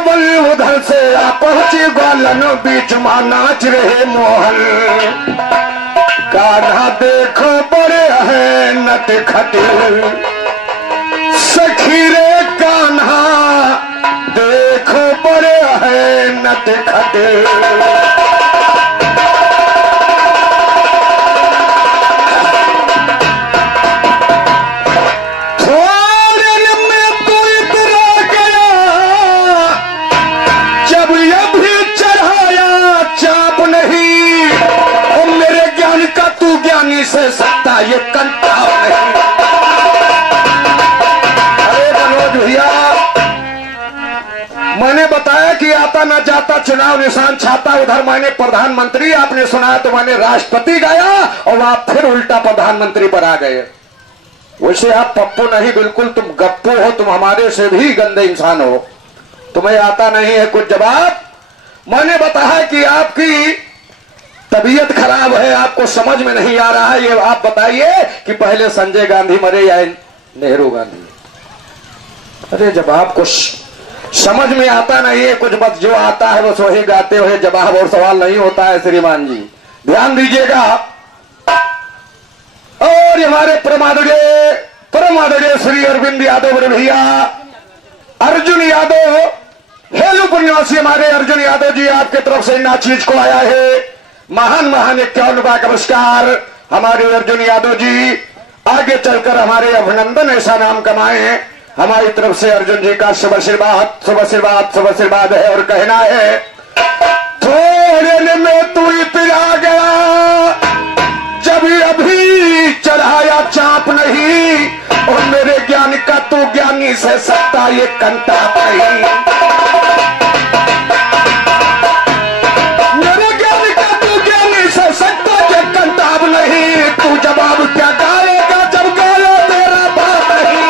बॉलीवुड उधर से आ पहुंची ग्वालन बीच मां नाच रहे मोहन। कान्हा देखो बड़े है नट खट सखी रे कान्हा देखो बड़े है नट खट। से सकता ये कंटा नहीं। अरे मनोज भैया, मैंने बताया कि आता न जाता चुनाव निशान छाता, उधर मैंने प्रधानमंत्री आपने सुना तो मैंने राष्ट्रपति गाया और आप फिर उल्टा प्रधानमंत्री पर आ गए। वैसे आप पप्पू नहीं, बिल्कुल तुम गप्पू हो, तुम हमारे से भी गंदे इंसान हो, तुम्हें आता नहीं है कुछ जवाब। मैंने बताया कि आपकी तबीयत खराब है, आपको समझ में नहीं आ रहा है। ये आप बताइए कि पहले संजय गांधी मरे या नेहरू गांधी। अरे जब आपको समझ में आता नहीं है कुछ, बस जो आता है बस वही गाते हुए जवाब और सवाल नहीं होता है। श्रीमान जी ध्यान दीजिएगा। और हमारे परम आदरणीय श्री अरविंद यादव बड़े भैया अर्जुन यादव, हेलो पुण्यवासी हमारे अर्जुन यादव जी, आपके तरफ से इन चीज को आया है महान 51 रुपया का पुरस्कार। हमारे अर्जुन यादव जी आगे चलकर हमारे अभिनंदन ऐसा नाम कमाए। हमारी तरफ से अर्जुन जी का शुभ आशीर्वाद है। और कहना है थोड़े में तू इतरा गया जब अभी चढ़ाया चाप नहीं, और मेरे ज्ञान का तू ज्ञानी से सकता ये कंटा नहीं। तू जवाब क्या गाएगा जब गाया तेरा बाप नहीं।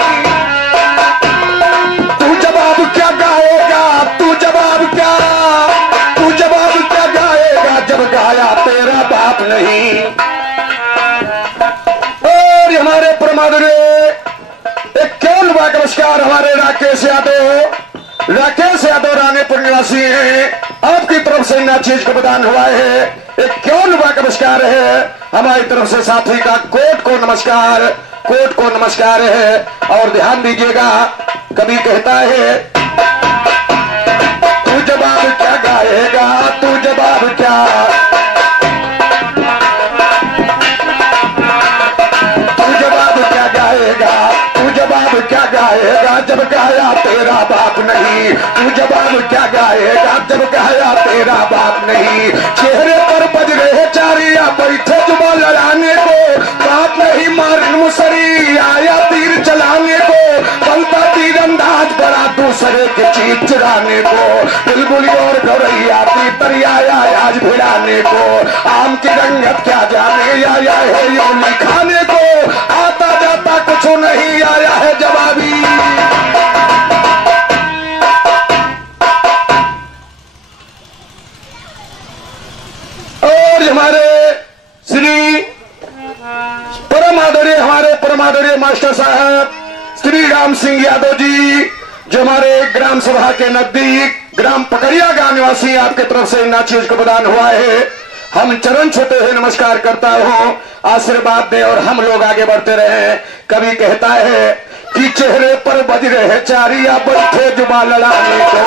तू जवाब क्या गाएगा, तू जवाब क्या गाएगा जब गाया तेरा बाप नहीं। और हमारे परमादुरे 51 रुपया का पुरस्कार हमारे राकेश यादव रानीपुर निवासी हैं, आपकी तरफ से इन चीज को प्रदान हुआ है। 51 रुपया का पुरस्कार है हमारी तरफ से। साथी का कोट को नमस्कार है। और ध्यान दीजिएगा, कभी कहता है तू जवाब क्या गाएगा, तू जवाब क्या गाएगा जब गाया तेरा बाप नहीं। तू जवाब क्या गाएगा जब गाया तेरा बाप नहीं। चेहरे पर बज रहे चारिया बैठे जुबा लड़ाने को, बाप नहीं मार मुसरी आया तीर चलाने को, बनता तीरंदाज बड़ा दूसरे के चीज चुराने को, बुलबुल और गौरैया तीतरिया आज भिड़ाने को, आम की रंगत क्या जाने आया है यूं खाने को, आता जाता कुछ नहीं आया है जवाबी। और हमारे श्री परम आदरणीय मास्टर साहब श्री राम सिंह यादव जी, जो हमारे ग्राम सभा के नजदीक ग्राम पकड़िया गांव निवासी, आपके तरफ से इन चीज को प्रदान हुआ है। हम चरण छूते हुए नमस्कार करता हूं, आशीर्वाद दे और हम लोग आगे बढ़ते रहे। कभी कहता है कि चेहरे पर बज रहे चारिया बैठे जुबा लड़ाने को,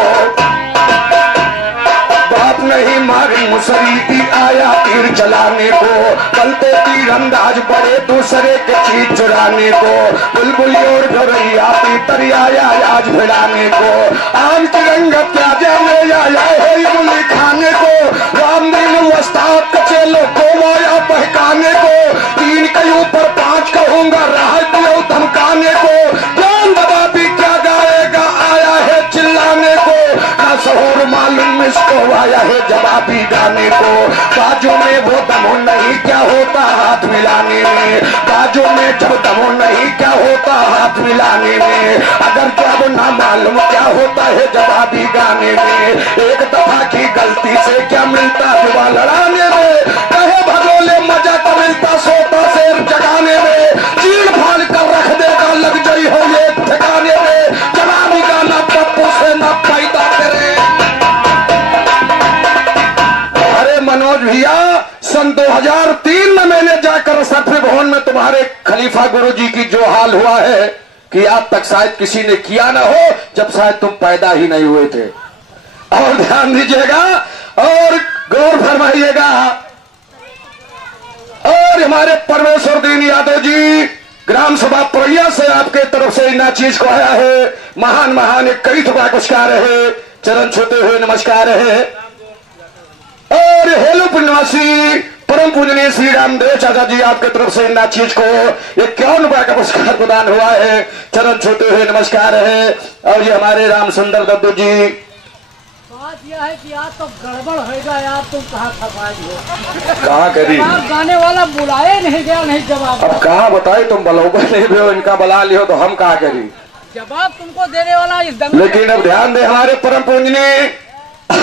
बाप नहीं मारी मुसरी आया तीर चलाने को, चलते तीरंदाज बड़े दूसरे के चीज चुराने को, बुलबुल और गौरैया तीतरिया आज भिड़ाने को, आम की रंगत क्या जाने आया है यूं खाने को, रामदीन वस्ताद के चेलों को माया बहकाने को, 3 के ऊपर 5 कहूंगा राह दियो धमकाने को, ज्ञान बाबा भी क्या गाएगा आया है चिल्लाने को, ना शहूर मालूम इसको आया है जवाबी गाने को, बाजू में वो दमो नहीं क्या होता हाथ मिलाने में, बाजू में जब दमो नहीं क्या होता हाथ मिलाने में, अगर जब ना मालूम क्या होता है जवाबी गाने में, एक दफा की गलती से क्या मिलता जुआ लड़ाने में, कहे भगोले मजा का मिलता सोता शेर जगाने में, चीड़ फाड़ कर रख देगा लग जाई हो ये ठिकाने में, जवाबी गाना पप्पू से न पैदा करे। हुआ गुरुजी की जो हाल हुआ है कि आज तक शायद किसी ने किया ना हो, जब शायद तुम पैदा ही नहीं हुए थे। और ध्यान दीजिएगा और गौर फरमाइएगा। और हमारे परमेश्वर दीन यादव जी ग्राम सभा प्रैया से आपके तरफ से इन चीज को आया है। महान महान एक कई थोड़ा नमस्कार है, चरण छूते हुए नमस्कार है। और हेलो निवासी परम पूजनीय श्री रामदेव चाचा जी आपके तरफ से इन चीज को एक 51 रुपया का पुरस्कार प्रदान हुआ है, चरण छूते हुए नमस्कार है। और ये हमारे राम सुंदर दत्तू जी, बात यह है कि आज तो गड़बड़ होगा यार, तुम कहाँ फंसाई हो? कहाँ करी गाने वाला बुलाए नहीं गया, नहीं जवाब। अब कहाँ बताए तुम बलोगा नहीं भी हो, इनका बुला लियो तो हम कहाँ करी जवाब तुमको देने वाला इस दम। लेकिन अब ध्यान दे हमारे परम पूजनीय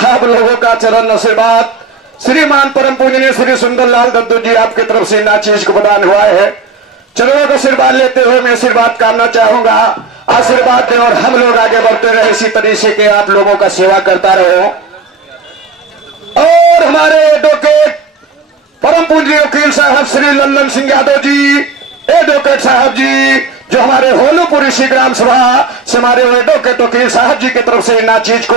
आप लोगों का चरण आशीर्वाद श्रीमान परम पूजनीय श्री सुंदरलाल दत्तू जी आपकी तरफ से इन चीज को प्रदान हुआ है। चलो का आशीर्वाद लेते हुए मैं आशीर्वाद कामना चाहूंगा, आशीर्वाद दें और हम लोग आगे बढ़ते रहे इसी तरीके के आप लोगों का सेवा करता रहो। और हमारे एडवोकेट परम पूजनीय वकील साहब श्री लल्लन सिंह यादव जी, एडवोकेट साहब जी जो हमारे होलूपुर इसी ग्राम सभा से हमारे एडवोकेट वकील साहब जी की तरफ से इन चीज को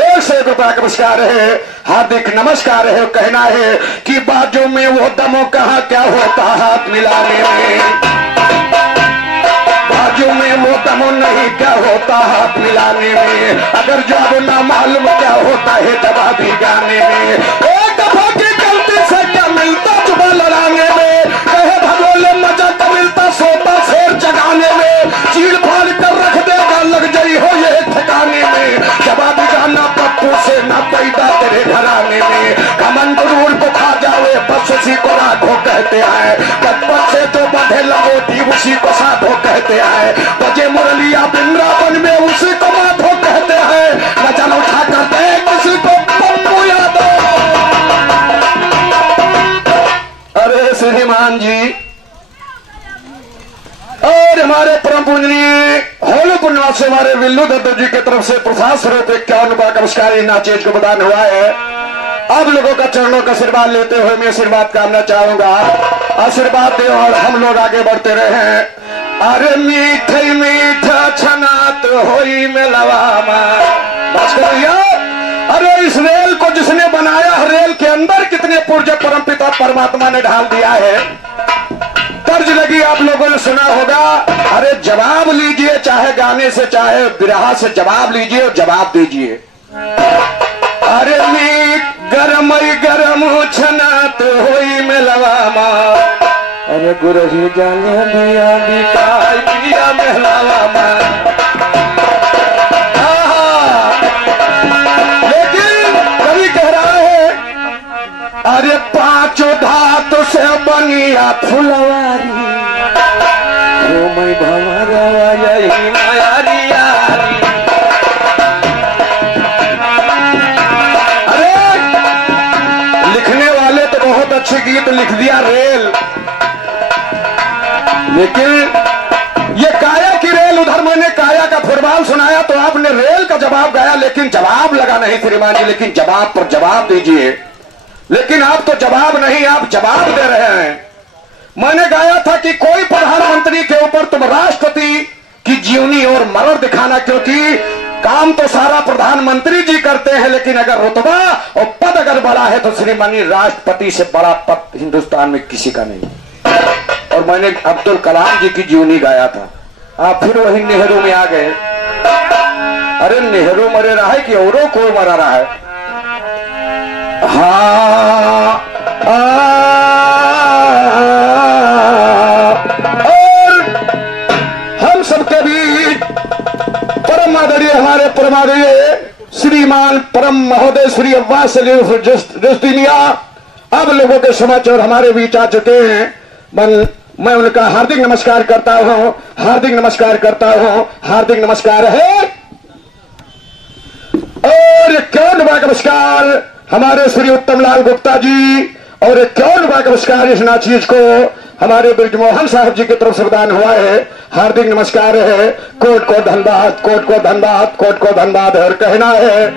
101 रुपया का पुरस्कार है, हार्दिक नमस्कार है। कहना है कि बाजू में वो दमो कहा क्या होता हाथ मिलाने में, बाजू में वो दमो नहीं क्या होता हाथ मिलाने में, अगर जवाब ना मालूम क्या होता है जवाबी गाने में, एक दफा की गलती से क्या मिलता जुबा लड़ाने में, कहे भगोले मजा का मिलता सोता शेर जगाने में, चीड़ फाड़ कर रख देगा लग जाई हो ये ठिकाने में, जवाबी गाना पप्पू से ना पैदा तेरे घराने में, कमन गुरूर को खा जावे बस उसी को राघो कहते हैं, बचपन से तो बंधे लगोती उसी को साधो कहते हैं, बजे मुरलिया वृंदावन में उसी को माधो कहते हैं, वजन उठा कर दे किसी को पप्पू यादव। अरे श्रीमान जी और हमारे परम पूजनीय होलूपुर निवासी हमारे विल्लू दत्तू जी की तरफ से प्रसाद स्वरूप 51 रुपया का पुरस्कार इन चीज को प्रदान हुआ है। आप लोगों का चरणों का आशीर्वाद लेते हुए मैं आशीर्वाद कामना चाहूंगा, आशीर्वाद दे और हम लोग आगे बढ़ते रहे। अरे मीठे मीठा छनात होई में लवामा, बस करिए। अरे इस रेल को जिसने बनाया, रेल के अंदर कितने पुर्जे परमपिता परमात्मा ने ढाल दिया है। तर्ज लगी आप लोगों ने सुना होगा, अरे जवाब लीजिए चाहे गाने से चाहे बिरहा से जवाब लीजिए और जवाब दीजिए। अरे मीठ गरम गरम छनात होई में लवामा, अरे गुरही जाने दिया बिकाई पिया में लवामा। लेकिन कवि कह रहा है, अरे पांचों धातु से बनिया फुलवारी, मैं भंवरवा यही मायारी यारी। अरे लिखने वाले तो बहुत अच्छे गीत लिख दिया रेल, लेकिन ये काया की रेल, उधर मैंने काया का फुटबॉल सुनाया तो आपने रेल का जवाब गाया, लेकिन जवाब लगा नहीं श्रीमान जी। लेकिन जवाब पर जवाब दीजिए, लेकिन आप तो जवाब नहीं, आप जवाब दे रहे हैं। मैंने गाया था कि कोई प्रधानमंत्री के ऊपर तुम राष्ट्रपति की जीवनी और मरण दिखाना, क्योंकि काम तो सारा प्रधानमंत्री जी करते हैं, लेकिन अगर रुतबा और पद अगर बड़ा है तो श्रीमानी राष्ट्रपति से बड़ा पद हिंदुस्तान में किसी का नहीं। और मैंने अब्दुल कलाम जी की जीवनी गाया था, आप फिर वही नेहरू में आ गए। अरे नेहरू मरे रहा है कि औरों कोई मरा रहा है? हाँ और हम सबके बीच परम आदरणीय हमारे परमादरणीय श्रीमान परम महोदय श्री अब्बास अली रश्दी मियां आप लोगों के समाचार हमारे बीच आ चुके हैं। मैं उनका हार्दिक नमस्कार करता हूं, हार्दिक नमस्कार करता हूं, हार्दिक नमस्कार है। और 51 रुपया का नमस्कार हमारे श्री उत्तम लाल गुप्ता जी, और 51 रुपया का नमस्कार इस नाचीज को हमारे ब्रिजमोहन साहब जी की तरफ से प्रदान हुआ है। हार्दिक नमस्कार है, कोट को धन्यवाद, कोट को धन्यवाद, कोट को धन्यवाद। और कहना है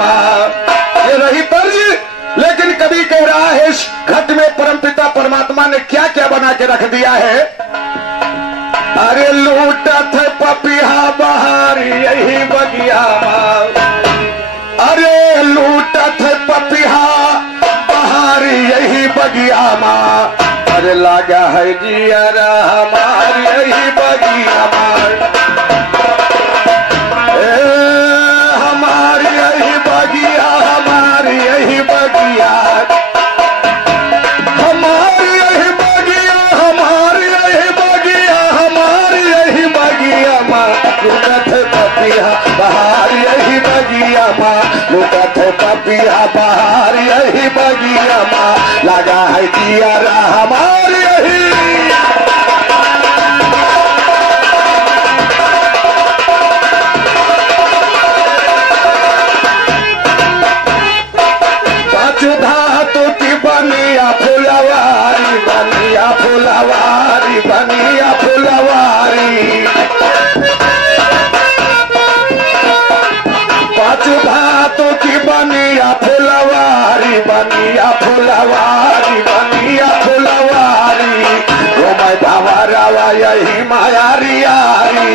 ये रही तर्ज। लेकिन कवि कह रहा है इस घट में परमपिता परमात्मा ने क्या क्या बना के रख दिया है। अरे लूटत पपिहा बहार यही बगिया माँ, अरे लूटत पपिहा बहार यही बगिया माँ, अरे लागा है जियरा हमार यही बगिया माँ, हमार यही बगिया, हमार यही बगिया, हमार यही बगिया, हमार यही बगिया, हमार यही बगिया माँ, लुटत पपिया बहार यही बगिया माँ, लुटत पपिया बहार यही बगिया माँ, लगा है जियरा हमार यही। धातु की बनिया फुलवारी, बनिया फुलवारी, बनिया फुलवारी, पांच धातु की बनिया फुलवारी, बनिया फुलवारी, बनिया फुलवारी, वो मैं भंवरवा यही मायारी यारी,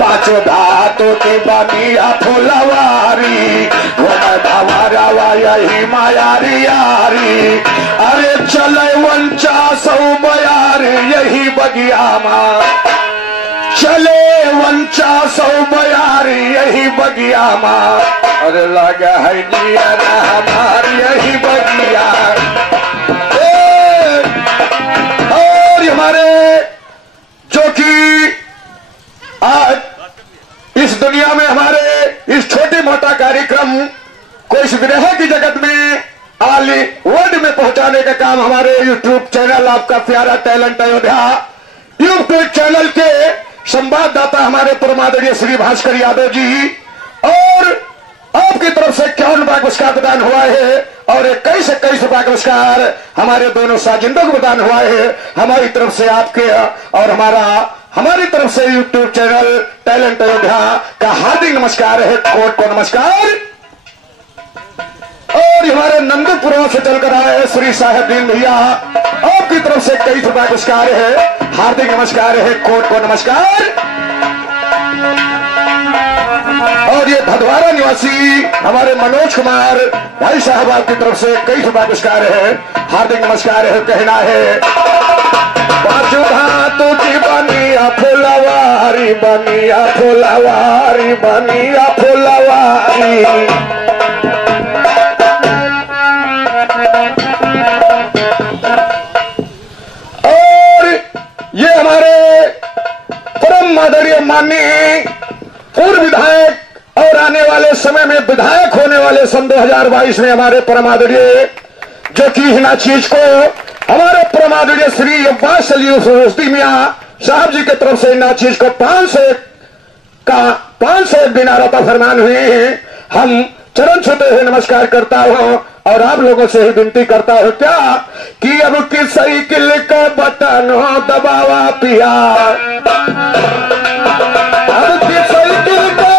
पांच धातु की बनिया फुलवारी, वो मैं भंवरवा यही मायारी यारी, अरे चले 49 यही बगिया माँ, चले 49 यही बगिया माँ, अरे लगा है जियरा हमार यही बगिया। और हमारे जो कि आज इस दुनिया में हमारे इस छोटे मोटा कार्यक्रम को इस विरह की जगत में ऑल वर्ल्ड में पहुंचाने का काम हमारे यूट्यूब चैनल आपका प्यारा टैलेंट अयोध्या यूट्यूब चैनल के संवाददाता हमारे परमादरणीय श्री भास्कर यादव जी और आपकी तरफ से 51 रुपया पुरस्कार प्रदान हुआ है और 21 रुपया पुरस्कार हमारे दोनों साजिंदों को प्रदान हुआ है। हमारी तरफ से आपके और हमारी तरफ से यूट्यूब चैनल टैलेंट अयोध्या का हार्दिक नमस्कार है, कोट को नमस्कार। और हमारे नंदपुर से चलकर आए श्री साहेबदीन भैया, आपकी तरफ से 21 रुपया पुरस्कार है, हार्दिक नमस्कार है, कोट को नमस्कार। और ये भदवारा निवासी हमारे मनोज कुमार भाई साहब, आपकी तरफ से 21 रुपया पुरस्कार है, हार्दिक नमस्कार है। कहना है पांचों धातु की बनिया फुलवारी, बनिया फुलवारी, बनिया फुलवारी, और ये हमारे परम आदरणीय माननीय पूर्व विधायक और आने वाले समय में विधायक होने वाले सन 2022 में हमारे परम आदरणीय जो कि हिना चीज को हमारे परम आदरणीय श्री अब्बास अली मियां साहब जी की तरफ से हिना चीज को 500 दिनार अता फरमान हुए हैं। हम चरण छूते हुए नमस्कार करता हूं और आप लोगों से ही विनती करता हूं क्या कि अब की साइकिल का बटन हो दबावा पिया, अब की साइकिल का,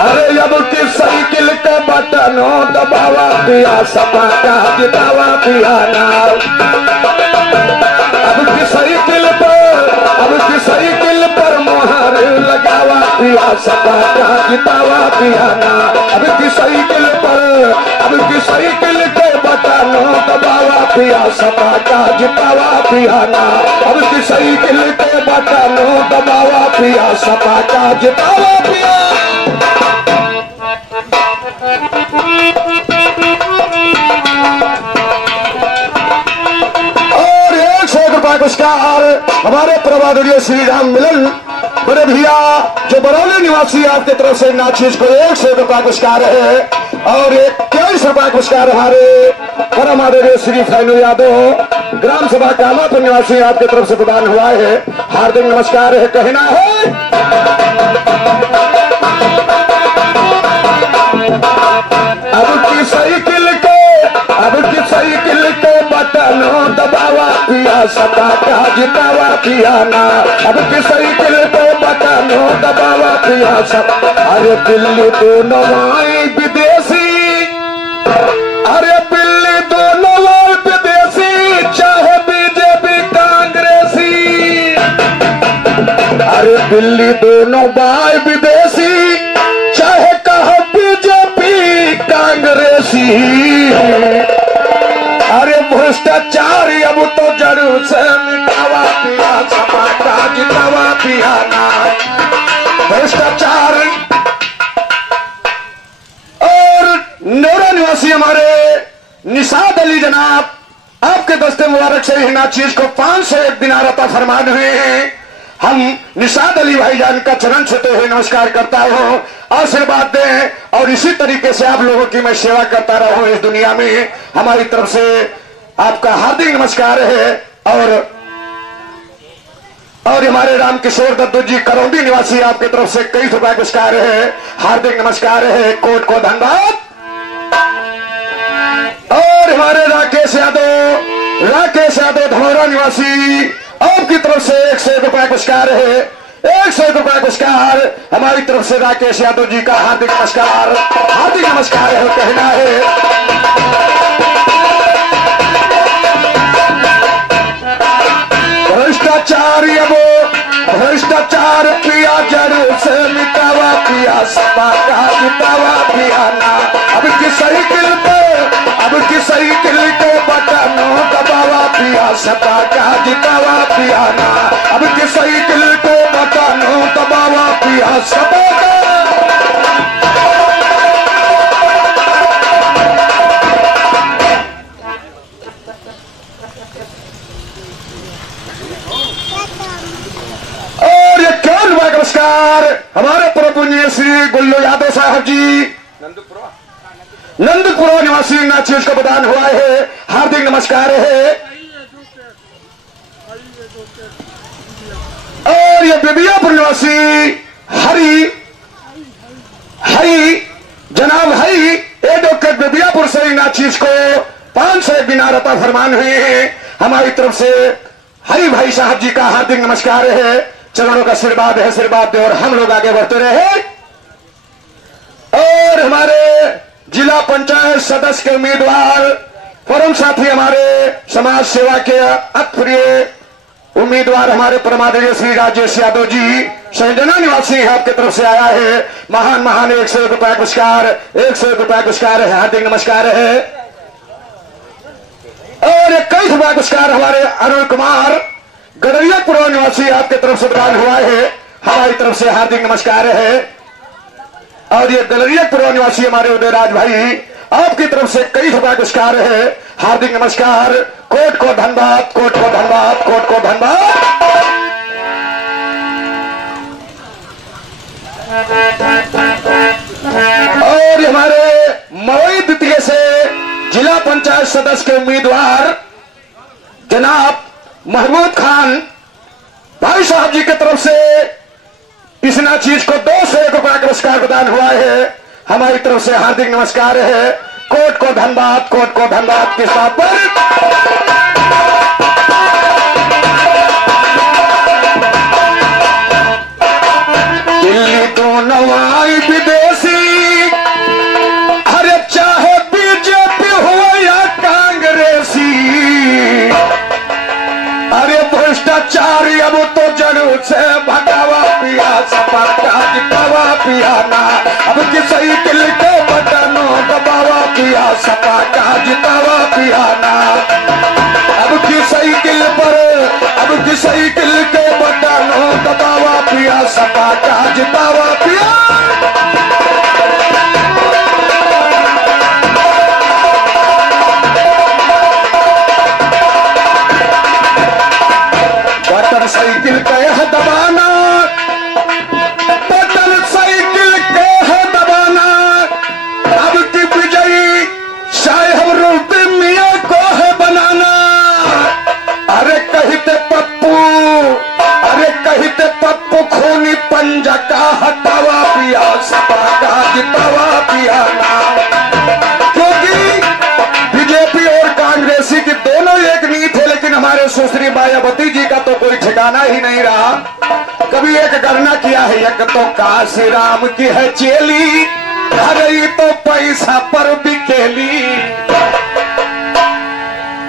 अरे अब की साइकिल का बटन हो दबावा पिया, सपा का जितावा पिया ना, अब की साइकिल पर मोहर लगावा पिया, सपा का जितावा पिया ना, अब की साइकिल के बटन हो दबावा पिया, सपा का जितावा पिया ना, अब की साइकिल के बटन हो दबावा पिया, सपा का जितावा पिया। और 100 रुपया पुरस्कार हमारे प्रभादरणीय श्री राम मिलन बड़े भैया जो बरौली निवासी, आपकी तरफ से नाचीज को 100 रुपया पुरस्कार है और 21 रुपया पुरस्कार हमारे परम आदरणीय श्री फैनू यादव ग्राम सभा कामापुर निवासी, आपकी तरफ से प्रदान हुआ है, हार्दिक नमस्कार है। कहना है अब की साइकिल के बटन दबावा पिया, सपा का जितावा पिया ना, अब की साइकिल के बटन दबावा पिया, सब अरे दिल्ली तो नवाई विदेशी अरे दिल्ली दोनों बाय विदेशी, चाहे कहो बीजेपी कांग्रेसी। अरे भ्रष्टाचारी अब तो जड़ से मिटावा पिया, सपा का जितावा पिया ना। भ्रष्टाचार और नोरा निवासी हमारे निषाद अली जनाब, आपके दस्ते मुबारक से हिना चीज को 501 दिनार अता फरमा रहे हैं। हम निषाद अली भाईजान का चरण छूते हुए नमस्कार करता हूं, आशीर्वाद दें और इसी तरीके से आप लोगों की मैं सेवा करता रहूं इस दुनिया में। हमारी तरफ से आपका हार्दिक नमस्कार है। और हमारे रामकिशोर दत्तू जी करौंदी निवासी, आपकी तरफ से कई रुपए पुरस्कार है, हार्दिक नमस्कार है, कोट को धन्यवाद। और हमारे राकेश यादव धनौरा निवासी, आपकी तरफ से 101 रुपए पुरस्कार है, 101 रुपए पुरस्कार हमारी तरफ से राकेश यादव जी का हार्दिक नमस्कार है कहना है। भ्रष्टाचार पिया जड़ से मिटावा पिया, सपा का जितावा पिया ना। अब की साइकिल को बटनों दबावा पिया, सपा का जितावा पिया ना। अब की साइकिल को बटनों दबावा पिया, सपा का। और ये क्या नमस्कार हमारे प्रभुनीय श्री गुल्लू यादव साहब जी नंदपुरा निवासी नाचीज को प्रदान हुआ है, हार्दिक नमस्कार है। और ये बिबियापुर निवासी हरी जनाब एडवोकेट बिबियापुर से नाचीज को 501 दिनार अता फरमान हुए हैं। हमारी तरफ से हरी भाई साहब जी का हार्दिक नमस्कार है, चरणों का आशीर्वाद है, आशीर्वाद दे और हम लोग आगे बढ़ते रहे। और हमारे जिला पंचायत सदस्य के उम्मीदवार परम साथी, हमारे समाज सेवा के अप्रिय उम्मीदवार हमारे परमादरणीय श्री राजेश यादव जी संजना निवासी है, आपकी तरफ से आया है महान 101 रुपए पुरस्कार, 101 रुपए पुरस्कार है, हार्दिक नमस्कार है। और 21 रुपए पुरस्कार हमारे अरुण कुमार गडरिया पुरा निवासी, आपके तरफ से प्रदान हुआ है, हमारी तरफ से हार्दिक नमस्कार है। और ये गलरिया पुरा निवासी हमारे उदयराज भाई, आपकी तरफ से कई रुपए पुरस्कार है, हार्दिक नमस्कार, कोट को धन्यवाद, कोट को धन्यवाद, कोट को धन्यवाद। और हमारे मवई द्वितीय से जिला पंचायत सदस्य के उम्मीदवार जनाब महमूद खान भाई साहब जी की तरफ से इस नाचीज को 201 रुपए का पुरस्कार प्रदान हुआ है, हमारी तरफ से हार्दिक नमस्कार है, कोट को धन्यवाद, कोट को धन्यवाद के साथ पर। दिल्ली तो नवाई विदेशी, अरे चाहे बीजेपी हो या कांग्रेसी, अरे भ्रष्टाचारी अब तो जड़ से भगावा पिया, सपा का जितावा पिया ना। अब की साइकिल के बटनों दबावा पिया, सपा का जितावा पिया ना। अब की साइकिल के बटनों दबावा पिया, सपा का जितावा पिया। बटन साइकिल के है दबाना, बटन साइकिल के है दबाना। अब की विजयी साहेब रूपी मियां को है बनाना। अरे कहते पप्पू खूनी पंजा का हटावा पिया, सपा का जितावा पिया ना। क्योंकि बीजेपी और कांग्रेसी की दोनों एक नीति है, लेकिन हमारे सुश्री मायावती जी का तो कोई ठिकाना ही नहीं रहा। कभी एक गणना किया है, एक तो काशी राम की है चेली, अरे ये तो पैसा पर बिकेली।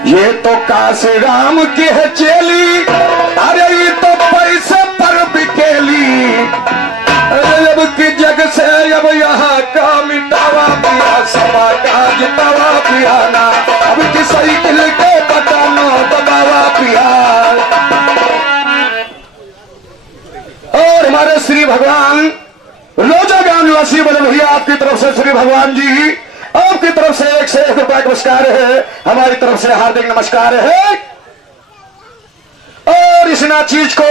ये तो काशी राम की है चेली, अरे ये तो पैसे पर बिकेली। कि जग से अब यहाँ का मिटावा पिया, समा का जितावा पिया ना, अब की साइकिल के बटनों दबावा पिया। और हमारे श्री भगवान रोजा गांव निवासी बड़े भैया आपकी तरफ से श्री भगवान जी आपकी तरफ से 1 से 1 रुपए का नमस्कार है, हमारी तरफ से हार्दिक नमस्कार है। और इस नाचीज को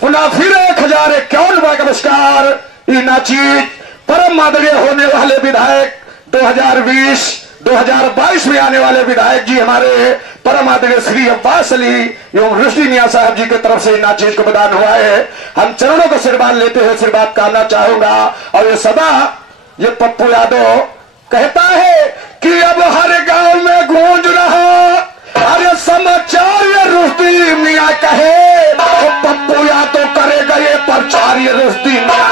पुनः फिर 1051 रुपए का नमस्कार। ये नाचीज परम आदरणीय होने वाले विधायक 2020-2022 में आने वाले विधायक जी हमारे परम आदरणीय श्री अब्बास अली एवं रुश्दी मियां साहब जी की तरफ से नाचीज को प्रदान हुआ है। हम चरणों को आशीर्वाद लेते हुए आशीर्वाद कामना चाहूंगा। और ये सदा ये पप्पू यादव कहता है कि अब हर गांव में गूंज रहा अरे समाचार ये रुश्दी मियां कहे, तो पप्पू यादव करेगा ये प्रचार ये रुश्दी मियां।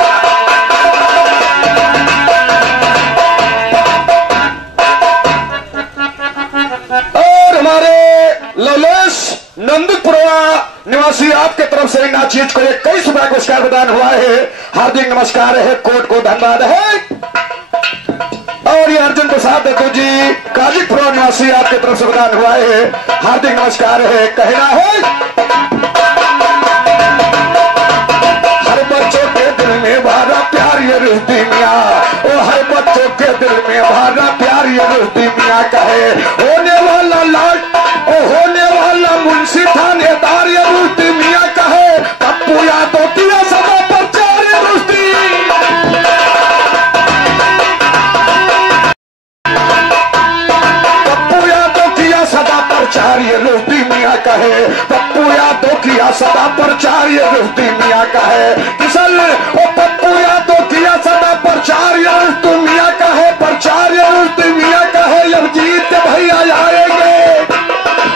और हमारे ललेश नंदपुरा निवासी आपके तरफ से नाचीज को 21 रुपए पुरस्कार प्रदान हुआ है, हार्दिक नमस्कार है, कोट को धन्यवाद है। और ये अर्जुन प्रसाद दत्तू जी काजीपुरा निवासी आपके तरफ से प्रदान हुआ है, हार्दिक नमस्कार है। कहना है हर बच्चों के दिल में भरा प्यार ये रुश्दी मियां, ओ हर बच्चों के दिल में भरा प्यार ये रुश्दी मियां कहे, होने वाला लाल ओ होने वाला मुंशी थानेदार ये रुश्दी मियां कहे, पप्पू यादव की सभा पर चार ये रुश्दी। ये रुश्दी मियां कहे, पप्पू यादव किया सदा प्रचार ये रुश्दी मियां कहे, किसल ओ पप्पू यादव किया सदा प्रचार ये रुश्दी मियां कहे, प्रचार ये रुश्दी मियां कहे, अब जीत भैया आएंगे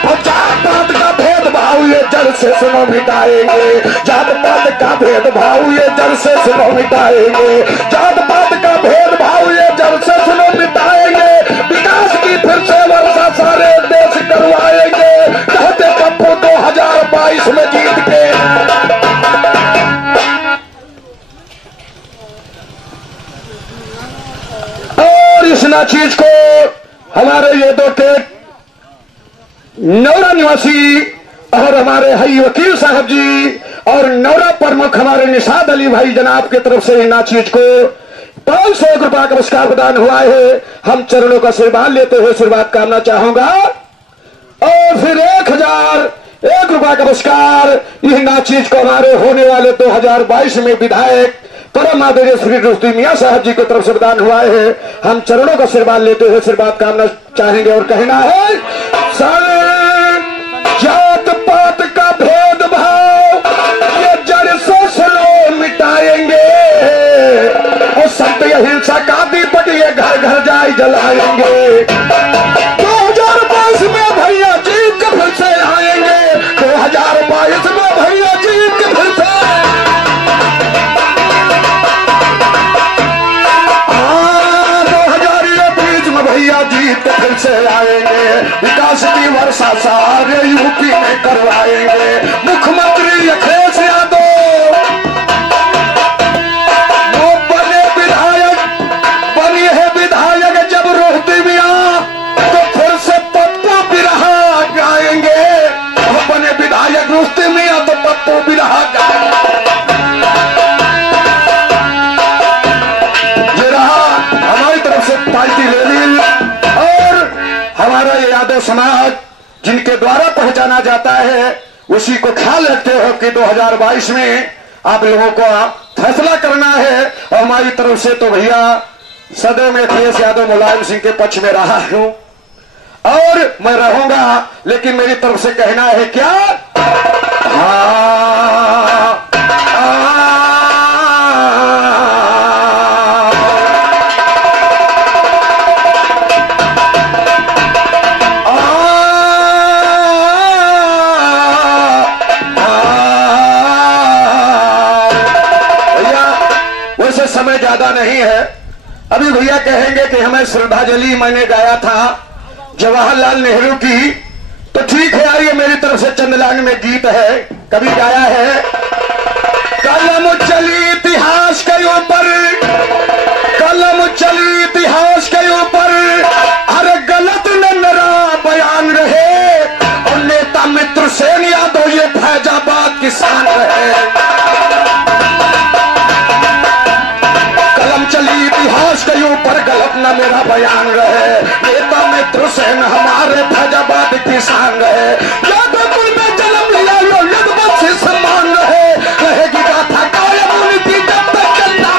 और जात पात का भेदभाव ये जड़ से सुनो मिटाएंगे, जात पात का भेदभाव ये जड़ से सुनो मिटाएंगे, जात पात का भेदभाव ये जड़ से सुनो मिटाएंगे, विकास की फिर से वर्षा सारे देश करवाएंगे, कहते पप्पू 2022 में जीत के। और इस नाचीज को हमारे ये दो के नौरा निवासी और हमारे हई वकील साहब जी और नौरा प्रमुख हमारे निशाद अली भाई जनाब की तरफ से नाचीज को 501 रुपए का पुरस्कार प्रदान हुआ है। हम चरणों का आशीर्वाद लेते हुए आशीर्वाद कामना चाहूंगा। और फिर 1001 रुपए का पुरस्कार यह नाचीज को हमारे होने वाले 2022 में विधायक परम आदरणीय श्री रुश्दी मियां साहब जी की तरफ से प्रदान हुआ है। हम चरणों का आशीर्वाद लेते हुए आशीर्वाद कामना चाहेंगे। और कहना है सारे जात पात का भेदभाव ये जड़ से सुनो मिटाएंगे, और सत्य अहिंसा का दीपक ये घर घर जाए जलाएंगे। 2022 में भैया जीत के फिर से आएंगे, 2022 में भैया जीत के फिर से 2020 में भैया जीत के फिर से आएंगे। विकास की वर्षा सारे यूपी में करवाएंगे। मुख्यमंत्री अखिलेश यादव वो बने विधायक जब रुश्दी मियां तो फिर से पप्पू बिरहा गाएंगे। वो बने विधायक रुश्दी मियां तो पप्पू बिरहा गाएंगे। ये रहा हमारी तरफ से पार्टी रैली। और हमारा ये यादव समाज जिनके द्वारा पहचाना जाता है उसी को ख्याल रखते हो कि 2022 में आप लोगों को फैसला करना है। और हमारी तरफ से तो भैया सदैव में अखिलेश यादव मुलायम सिंह के पक्ष में रहा हूं और मैं रहूंगा, लेकिन मेरी तरफ से कहना है क्या समय ज्यादा नहीं है। अभी भैया कहेंगे कि हमें श्रद्धांजलि मैंने गाया था जवाहरलाल नेहरू की, तो ठीक है, आइए मेरी तरफ से चंदलान में गीत है, कभी गाया है। कलम चली इतिहास के ऊपर, कलम चली इतिहास के ऊपर, अरे गलत न मेरा बयान रहे, और नेता मित्र सेन यादव ये फैजाबाद की शान रहे। कलम चली इतिहास के ऊपर, गलत न मेरा बयान रहे, नेता मित्र सेन हमारे फैजाबाद की शान रहे। यादव कुल में जन्म लिया यो यदुवंशी सम्मान रहे, रहेगी गाथा कायम उनकी जब तक चलता।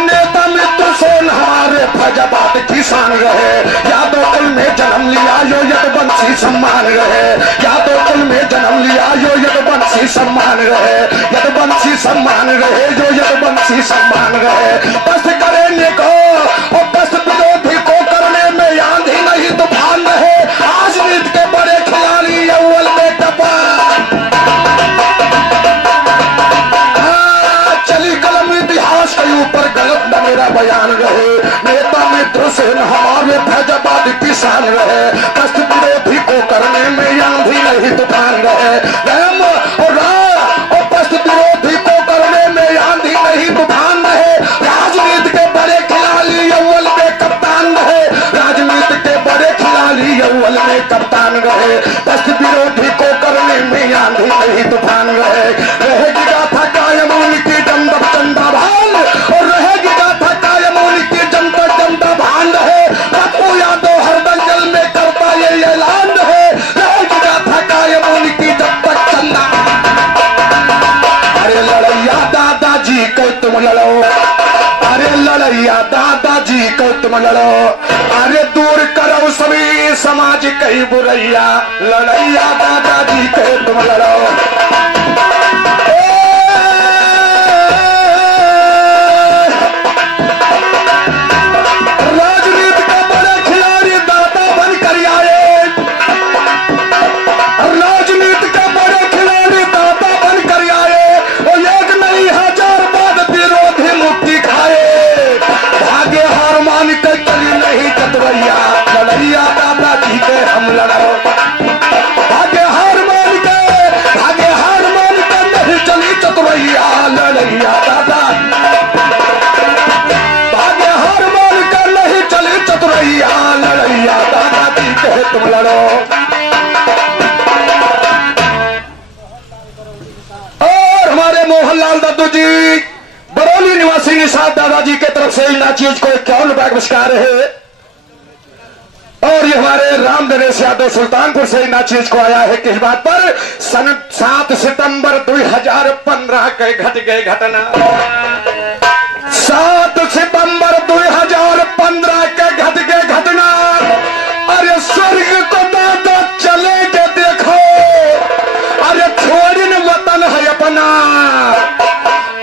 नेता मित्र सेन हमारे फैजाबाद की शान रहे, यादव कुल में जन्म लिया यो यदुवंशी सम्मान रहे, यादव कुल में जन्म लिया यो यदुवंशी सम्मान रहे, यदुवंशी सम्मान रहे जो यदुवंशी सम्मान रहे। बस करने को और बस विरोधी को करने में आंधी नहीं तूफान रहे, आज नीत के बड़े खिलाड़ी अव्वल में टपा। चली कलम इतिहास के ऊपर, गलत न मेरा बयान रहे, नेता मित्र सेन हमारे फैजाबाद की शान रहे, बस विरोधी को करने में आंधी नहीं तूफान रहे। रहम और बस विरोधी को करने में आंधी नहीं तूफान रहे, राजनीति के बड़े खिलाड़ी अव्वल में कप्तान रहे, राजनीति के बड़े खिलाड़ी अव्वल में कप्तान रहे, बस विरोधी को करने में आंधी नहीं तूफान रहे। रहेगी गाथा कायम उनकी दमदम चंदा भान, और रहेगी गाथा कायम उनकी जनता चंदा भान रहे, पप्पू यादव हर दंगल में करता ये ऐलान रहे, रहेगी गाथा कायम उनकी जब तक चंदा। अरे लड़ैया दादाजी को तुम लड़ो, अरे लड़ैया दादाजी को तुम लड़ो, अरे दूर करो सभी समाज कई बुरैया, लड़ैया दादाजी को तुम लड़ो। राजनीति के बड़े खिलाड़ी दादा बनकर आए, राजनीति के बड़े खिलाड़ी दादा बनकर आए, और एक नहीं हजार बाद विरोधी मुक्ति खाए, भाग्य हार मान के चली नहीं चतुरैया, लड़ैया दादाजी के हम लड़ो। भाग्य हार मान के नहीं चली चतुरैया, लड़ैया दादा, भाग्य हार मान के नहीं चली चतुरैया, लड़ैया दादाजी के तुम लड़ो। और हमारे मोहनलाल दद्दू जी बरौली निवासी निषाद दादाजी के तरफ से इन चीज को 51 रुपए पुरस्कार है, और ये हमारे राम नरेश यादव सुल्तानपुर से इन चीज को आया है। किस बात पर? सन 7 सितंबर 2015 के घट गए घटना, 7 सितंबर 2015 के घट गए घटना। अरे स्वर्ग को दादा चले के देखो, अरे छोड़िन वतन है अपना,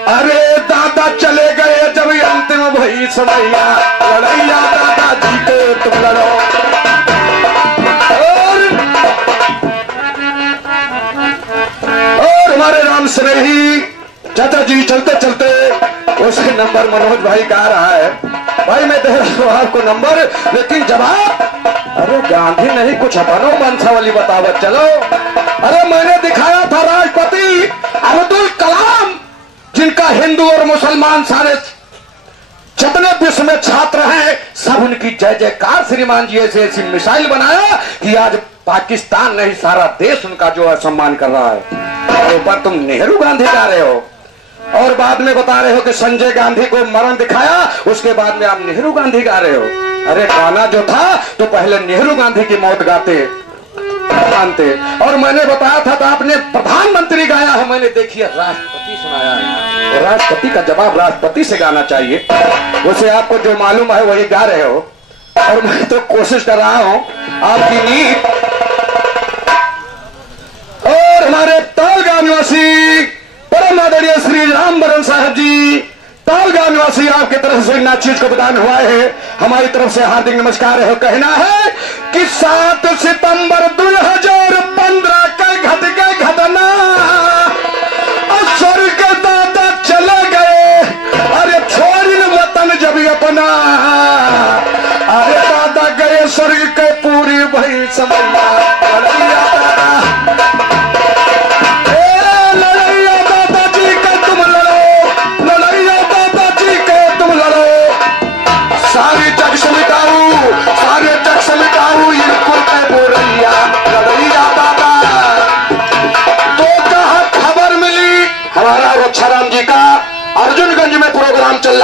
अरे दादा चले गए जब अंतिम भई समैया, लड़ैया दादाजी के तुम लड़ो। और हमारे राम स्नेही चाचा जी चलते चलते उसके नंबर मनोज भाई गा रहा है, भाई मैं दे रहा हूं आपको नंबर, लेकिन जवाब अरे गांधी नहीं कुछ अपनो वंशावली बतावत चलो। अरे मैंने दिखाया था राष्ट्रपति अब्दुल कलाम, जिनका हिंदू और मुसलमान सारे जितने विश्व में छात्र हैं सब उनकी जय जयकार श्रीमान जी ऐसे ऐसी मिसाइल बनाया कि आज पाकिस्तान नहीं सारा देश उनका जो है सम्मान कर रहा है। और ऊपर तुम नेहरू गांधी गा रहे हो, और बाद में बता रहे हो कि संजय गांधी को मरण दिखाया, उसके बाद में आप नेहरू गांधी गा रहे हो। अरे गाना जो था तो पहले नेहरू गांधी की मौत गाते मानते, और मैंने बताया था तो आपने प्रधानमंत्री गाया है, मैंने देखिए राष्ट्रपति सुनाया है। राष्ट्रपति का जवाब राष्ट्रपति से गाना चाहिए, उसे आपको जो मालूम है वही गा रहे हो, और मैं तो कोशिश कर रहा हूं आपकी नींद। और हमारे तालगांव निवासी परम आदरणीय श्री राम बरन साहब जी तालगांव निवासी आपकी तरफ से इन चीज को प्रदान हुआ है, हमारी तरफ से हार्दिक नमस्कार है। कहना है कि 7 सितंबर 2015 का घट गए घटना, स्वर्ग दादा चले गए, अरे छोड़िन वतन जब अपना, अरे दादा गए स्वर्ग के पूरी भई समझना, लड़ैया दादा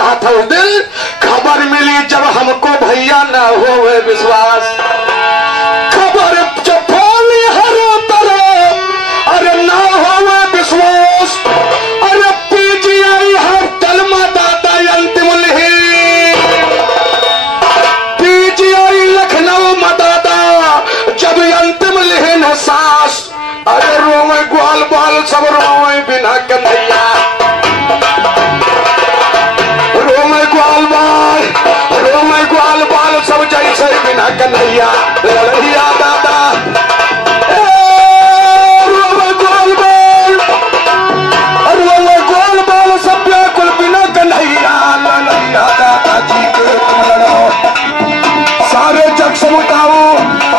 रहा था उस दिन। खबर मिली जब हमको भैया न होवे विश्वास, खबर जब फैली हर तरफ अरे न होवे विश्वास। अरे पीजीआई हॉस्पिटल में दादा अंतिम लिही, पीजीआई लखनऊ में दादा जब अंतिम लिही न सांस। अरे रोवे ग्वाल बाल सब रोवे बिना कन्हैया, रोवे ग्वाल बाल सब जैसे बिना कन्हैया। लड़ैया दादा रोवे ग्वाल बाल सब व्याकुल बिना कन्हैया। लड़ैया दादा जी के तुम लड़ो, सारे जग से मिटाओ,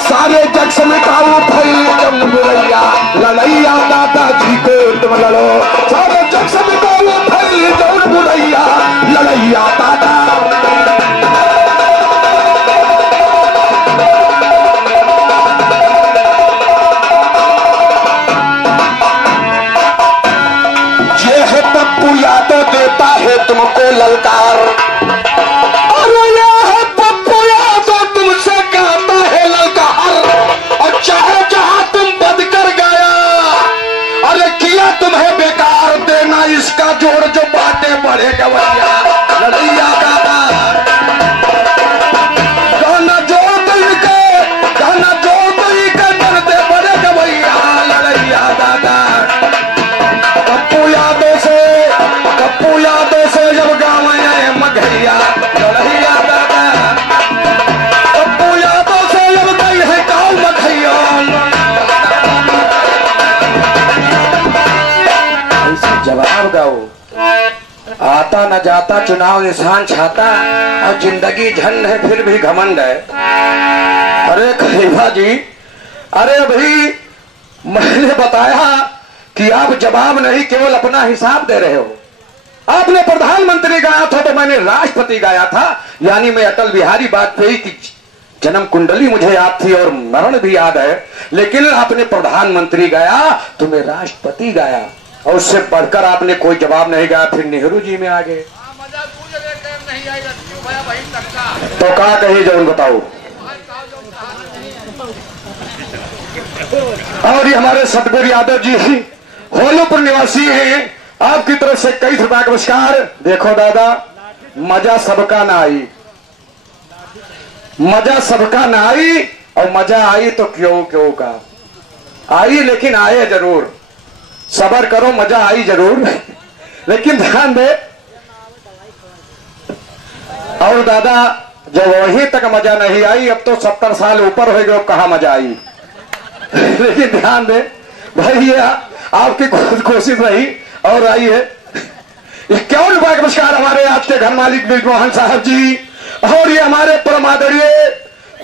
सारे जग से मिटाओ भाई जब बुरैया। लड़ैया दादा जी को तुम लड़ो, सारे जग से मिटाओ भाई जब बुरैया। लड़ैया दादा ये है पप्पू यादव देता है तुमको ललकार। अरे ये है पप्पू यादव तुमसे कहता है ललकार। और चाहे जहां तुम बद कर गया, अरे किया तुम्हें बेकार, देना इसका जोड़ जो बातें बढ़ेगा भैया। लड़ैया दादा गाना जोड़ दे दर्दे बढ़ेगा भैया। लड़ैया दादा पप्पू यादव से जब गावे मघैया। लड़ैया दादा पप्पू यादव से जब गई है गाँव मघैया। ऐसे जवाब गाओ, आता न जाता चुनाव निशान छाता, और जिंदगी झंड है फिर भी घमंड है। अरे खलीफा जी, अरे अभी मैंने बताया कि आप जवाब नहीं केवल अपना हिसाब दे रहे हो। आपने प्रधानमंत्री गाया था तो मैंने राष्ट्रपति गाया था, यानी मैं अटल बिहारी वाजपेयी की जन्म कुंडली मुझे याद थी और मरण भी याद है। लेकिन आपने प्रधानमंत्री गाया तो मैं राष्ट्रपति गाया, और उससे बढ़कर आपने कोई जवाब नहीं गाया। फिर नेहरू जी में आ गए तो कहा कही जरूर बताओ। और ये हमारे सतगुरु यादव जी होलूपुर निवासी हैं, आपकी तरफ से कई रुपया नमस्कार। देखो दादा, मजा सबका ना आई, मजा सबका ना आई, और मजा आई तो क्यों क्यों का आई, लेकिन आए जरूर। सबर करो, मजा आई जरूर, लेकिन ध्यान दे। और दादा जब वहीं तक मजा नहीं आई, अब तो 70 साल ऊपर हो गए, कहा मजा आई। लेकिन ध्यान दे भाई, ये आपकी कोशिश रही और आई है। 51 रुपया का नमस्कार हमारे आज के घर मालिक ब्रिजमोहन साहब जी, और ये हमारे परम आदरणीय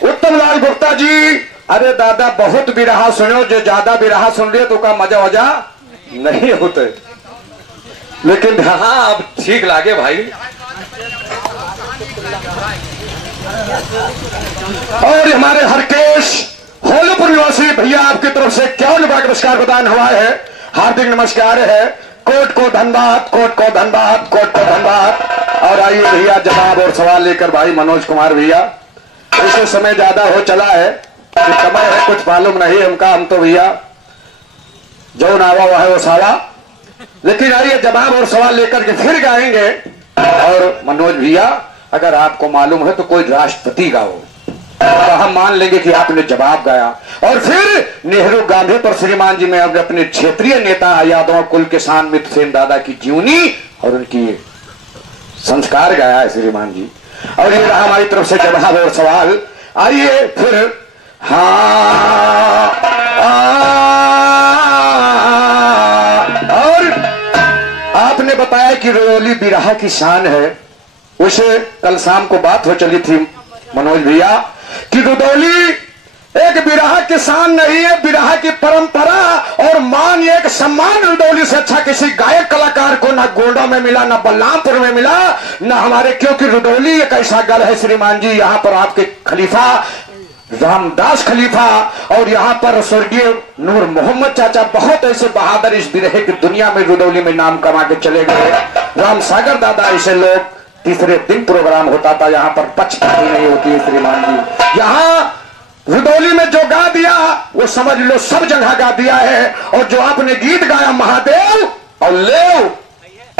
उत्तम लाल गुप्ता जी। अरे दादा बहुत बिरहा सुनो, जो ज्यादा बिरहा सुन रहे तो का मजा वजा नहीं होते, लेकिन हाँ अब ठीक लागे भाई। और हमारे हरकेश होलूपुर निवासी भैया, आपकी तरफ से 51 रुपया का नमस्कार प्रदान हुआ है, हार्दिक नमस्कार है। कोट को धन्यवाद, कोट को धन्यवाद, कोट को धन्यवाद। और आइए भैया जवाब और सवाल लेकर भाई मनोज कुमार भैया। इसे समय ज्यादा हो चला है, समय है कुछ मालूम नहीं हमका, हम तो भैया जो नावा हुआ है वो सारा। लेकिन आइए जवाब और सवाल लेकर के फिर गाएंगे। और मनोज भैया अगर आपको मालूम है तो कोई राष्ट्रपति गाओ, तो हम मान लेंगे कि आपने जवाब गाया। और फिर नेहरू गांधी पर श्रीमान जी में अपने क्षेत्रीय नेता यादव कुल के शान मित्रसेन दादा की जीवनी और उनकी संस्कार गाया है श्रीमान जी। और ये रहा हमारी तरफ से जवाब और सवाल। आइए फिर हाँ और आपने बताया कि रोली बिरहा की शान है। उसे कल शाम को बात हो चली थी मनोज भैया कि रुदौली एक बिरहा की शान नहीं है, बिरहा की परंपरा और मान, एक सम्मान रुदौली से अच्छा किसी गायक कलाकार को ना गोंडा में मिला, ना बलरामपुर में मिला, ना हमारे, क्योंकि रुदौली एक ऐसा गढ़ है श्रीमान जी, यहाँ पर आपके खलीफा रामदास खलीफा और यहाँ पर स्वर्गीय नूर मोहम्मद चाचा, बहुत ऐसे बहादुर इस बिरहे की दुनिया में रुदौली में नाम कमा के चले गए। राम सागर दादा ऐसे लोग तीसरे दिन प्रोग्राम होता था। यहाँ पर पक्षपाती नहीं होती है श्रीमान जी। यहाँ रुदौली में जो गा दिया वो समझ लो सब जगह गा दिया है। और जो आपने गीत गाया महादेव और लेव,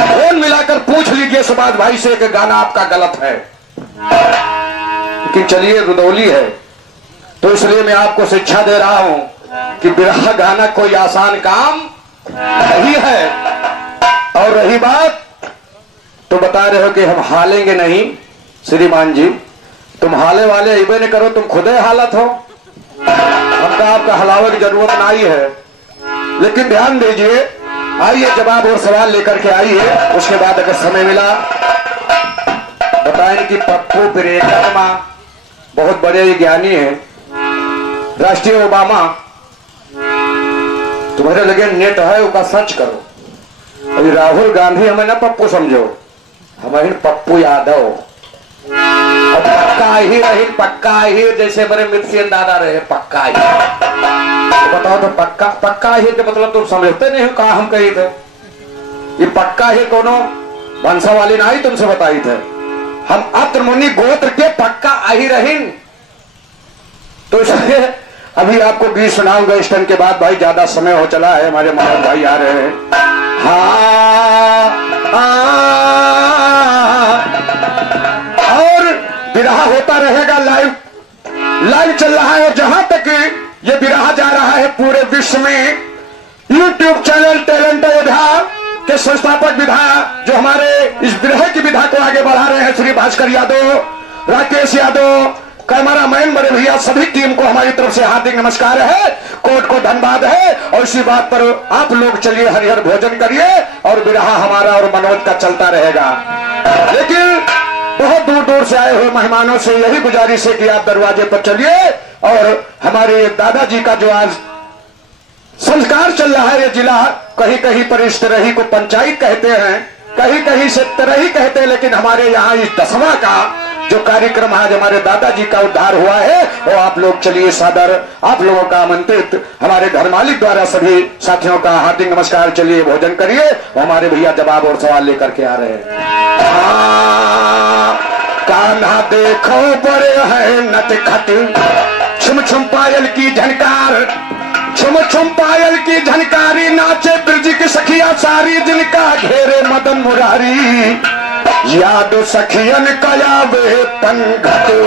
फोन मिलाकर पूछ लीजिए सुभाष भाई से कि गाना आपका गलत है। लेकिन चलिए रुदौली है तो इसलिए मैं आपको शिक्षा दे रहा हूं कि बिरहा गाना कोई आसान काम नहीं है। और रही बात तो बता रहे हो कि हम हालेंगे नहीं, श्रीमान जी तुम हाले वाले इबे नहीं करो, तुम खुदे हालत हो, हमका आपका हलावे की जरूरत नहीं है। लेकिन ध्यान दीजिए, आइए जवाब और सवाल लेकर के आइए। उसके बाद अगर समय मिला बताएं कि पप्पू प्रियंका बहुत बड़े ज्ञानी है, राष्ट्रीय ओबामा, तुम्हारे लगे नेट है उसका सर्च करो। अभी राहुल गांधी हमें ना पप्पू समझो, हमारे पप्पू यादव। अब पक्का ही रही, पक्का ही जैसे मेरे मिर्सियन दादा रहे पक्का ही। तो बताओ तो पक्का ही के मतलब तुम समझते नहीं हो कहा हम कही थे। ये पक्का ही कोनो भंसा वाली ना ही तुमसे बताई थे। हम अत्रमुनि गोत्र के पक्का आही रहीन। तो इसलिए अभी आपको गीत सुनाऊंगा। इस टन के बाद भाई ज्यादा समय हो चला है, हमारे महाराज भाई आ रहे हैं। और बिरहा होता रहेगा, लाइव चल रहा है। और जहां तक ये बिरहा जा रहा है पूरे विश्व में, यूट्यूब चैनल टैलेंट विधा के संस्थापक विधा जो हमारे इस बिरहे की विधा को आगे बढ़ा रहे हैं, श्री भास्कर यादव, राकेश यादव, कैमरामैन बड़े भैया, सभी टीम को हमारी तरफ से हार्दिक नमस्कार है, कोट को धन्यवाद है। और इसी बात पर आप लोग चलिए हरिहर भोजन करिए और बिरहा हमारा और मनोज का चलता रहेगा। लेकिन बहुत दूर दूर से आए हुए मेहमानों से यही गुजारिश है कि आप दरवाजे पर चलिए। और हमारे दादाजी का जो आज संस्कार चल रहा है, ये जिला कहीं कहीं पर इस तरही को पंचायत कहते हैं, कहीं कहीं से तरही कहते हैं, लेकिन हमारे यहाँ इस 10वां का जो कार्यक्रम आज हमारे दादाजी का उद्धार हुआ है, वो आप लोग चलिए सादर आप लोगों का आमंत्रित हमारे घर मालिक द्वारा सभी साथियों का हार्दिक नमस्कार। चलिए भोजन करिए। हमारे भैया जवाब और सवाल लेकर के आ रहे हैं। कान्हा देखो बड़े हैं नटखट, छुम छुम पायल की झनकार, छुम छुम पायल की झनकारी, नाचे ब्रज की सखिया सारी, जिनका घेरे मदन मुरारी, याद सखियन कया वे तन घटू।